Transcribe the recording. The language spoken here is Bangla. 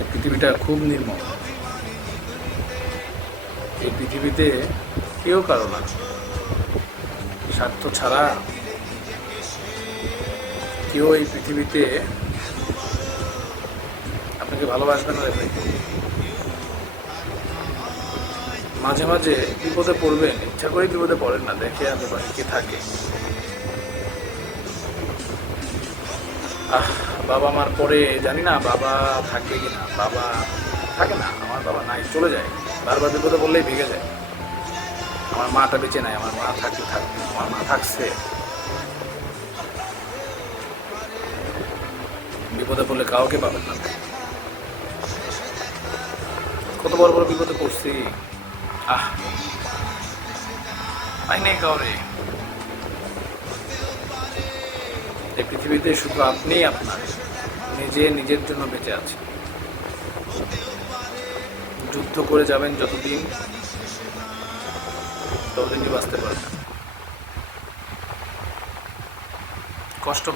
এই পৃথিবীটা খুব নির্মম। এই পৃথিবীতে কেউ কারো না, স্বার্থ ছাড়া কেউ এই পৃথিবীতে আপনাকে ভালোবাসবে না রে ভাই। মাঝে মাঝে বিপদে পড়বেন, ইচ্ছা করে বিপদে পড়েন না, দেখে আশেপাশে কে থাকে। বাবা মার পরে জানি না বাবা থাকে কিনা, বাবা থাকে না, আমার বাবা নাই, চলে যায়, বারবার বিপদে পড়লেই ভেঙে যায়। আমার মাটা বেঁচে নাই, আমার মা থাকতে থাকবে, আমার মা থাকছে, বিপদে পড়লে কাউকে পাবেন না। কত বড় বড় বিপদে পড়ছি, পাই নাই কাউরে। এই পৃথিবীতে শুধু আপনিই আপনার, নিজের জন্য বেঁচে আছেন। যুদ্ধ করে যাবেন যতদিন, ততদিনই বাঁচতে পারবেন। কষ্ট